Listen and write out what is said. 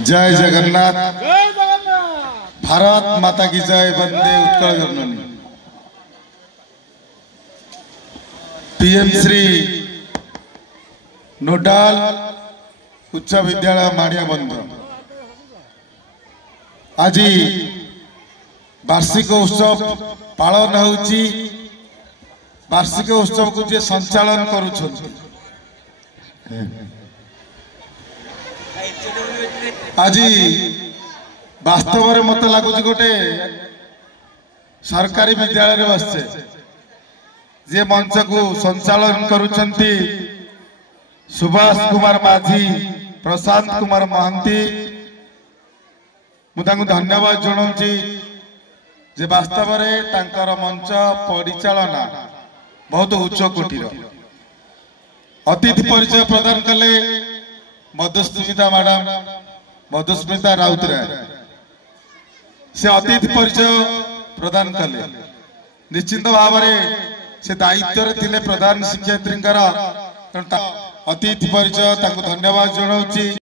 जय जगन्नाथ। भारत माता की जय। वंदे उत्कल जननी। पीएम श्री नोडाल उच्च विद्यालय माड़िया बंध आज वार्षिक उत्सव पालन होउची। वार्षिक उत्सव को जे संचालन करुछन आज वास्तव में मत लगुच गोटे सरकारी विद्यालय बसचे जे मंच को संचालन करुछंती सुभाष कुमार माझी, प्रशांत कुमार महांती। मुझे धन्यवाद जनाऊँगी जे वास्तव में तांकर मंच परिचालना बहुत उच्च कोटीर। अतिथि परिचय प्रदान कले मधुस्मिता मैडम, मधुस्मिता राउतराय से अतिथि परिचय प्रदान कले। निश्चित भाव से दायित्व थिले प्रधान शिक्षयित्री अतिथि परिचय धन्यवाद जनाऊँगी।